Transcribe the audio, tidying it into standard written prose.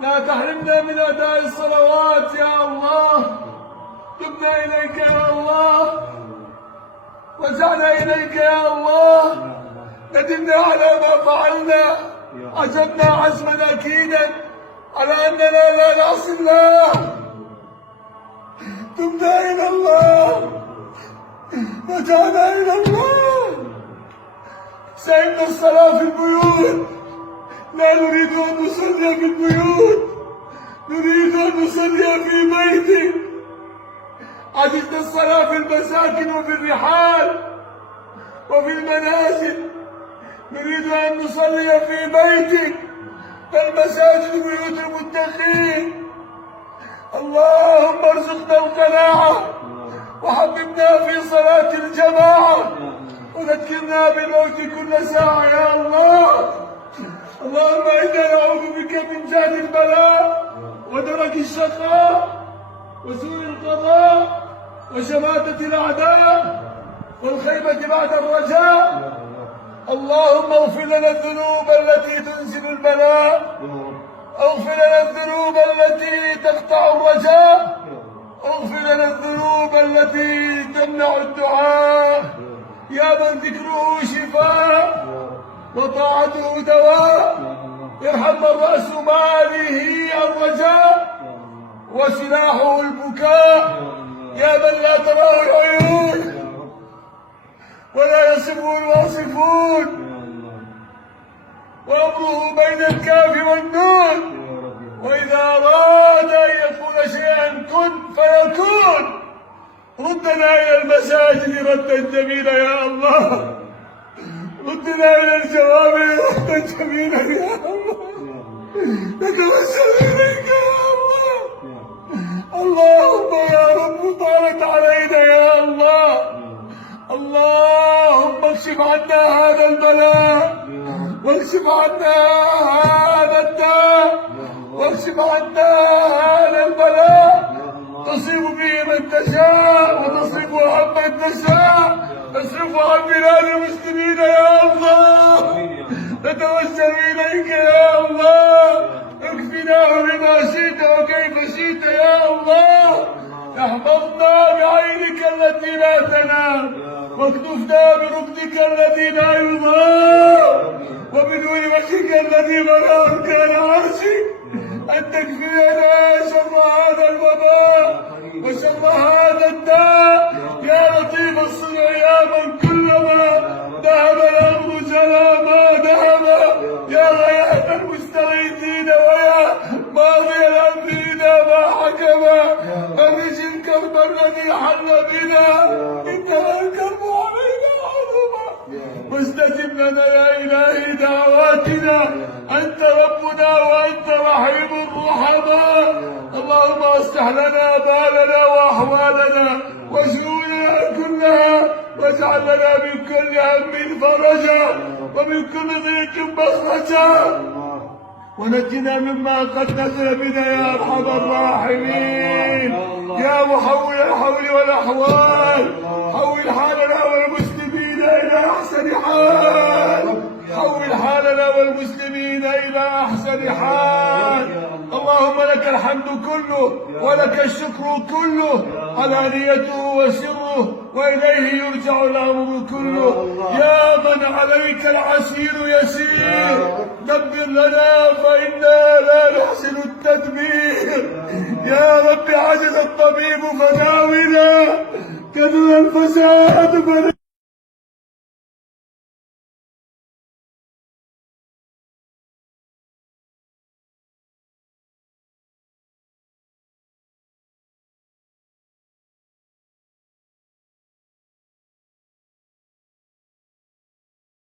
لا تحرمنا من أداء الصلوات يا الله. تبنا إليك يا الله، رجعنا إليك يا الله، ندمنا على ما فعلنا، عزمنا عزما أكيدا على أننا لا نعصي الله. تبنا إلى الله، رجعنا إلى الله. سئمنا الصلاة في البيوت، لا نريد أن نصلي في البيوت، نريد أن نصلي في بيتك. عجزنا الصلاة في المساكن وفي الرحال وفي المنازل، نريد أن نصلي في بيتك، فالمساجد بيوت المتقين. اللهم ارزقنا القناعة وحببنا في صلاة الجماعة وذكرنا بالموت كل ساعة يا الله. اللهم إنا نعوذ بك من جهد البلاء ودرك الشقاء وسوء القضاء وشماتة الأعداء والخيبة بعد الرجاء. اللهم اغفر لنا الذنوب التي تنزل البلاء، اغفر لنا الذنوب التي تقطع الرجاء، اغفر لنا الذنوب التي تمنع الدعاء. يا من ذكره شفاء وطاعته دواء، ارحم من رأس ماله الرجاء وسلاحه البكاء. يا من لا تراه العيون ولا يصفه الواصفون، وأمره بين الكاف والنون، وإذا أراد أن يقول شيئا كن فيكون. ردنا إلى المساجد ردا جميلا يا الله، ردنا إلى الجوامع ردا جميلا يا الله، نتوسل إليك يا الله. اللهم يا رب طالت علينا يا الله، اللهم اكشف عنا هذا البلاء، واكشف عنا هذا الداء، واكشف عنا هذا البلاء. تصيب به من تشاء وتصرف عن من تشاء، تصرف عن بلاد المسلمين يا الله. نتوسل اليك يا الله، اكفناه بما شئت وكيف شئت يا الله. احفظنا بعينك التي لا تنام، واكتفنا بركنك الذي لا يضام، وبنور وجهك الذي بلغ اركان عرشك، ان تكفينا شر هذا الوباء وشر هذا الداء. يا لطيف الصنع، يا من كلما ذهب الامر جرى ما ذهب، يا غياث المستغيثين ويا ماضي الامر اذا ما حكم، فرج الكرب الذي حل بنا، انما الكرب علينا عظما. واستجب لنا يا الهي دعواتنا، انت ربنا وانت رحيم الرحماء. اللهم اصلح لنا بالنا واحوالنا وشؤوننا كلها، واجعل لنا من كل هم فرجا ومن كل ضيق مخرجا، ونجنا مما قد نزل بنا يا ارحم الراحمين. يا محول الحول والاحوال، حول حالنا والمسلمين الى احسن حال، حول حالنا والمسلمين الى احسن حال. اللهم لك الحمد كله ولك الشكر كله، علانيته وسره، واليه يرجع الامر كله. يا من عليك العسير يسير، دبر لنا فانا لا نحسن التدبير. يا رب عجز الطبيب فداونا، كثر الفساد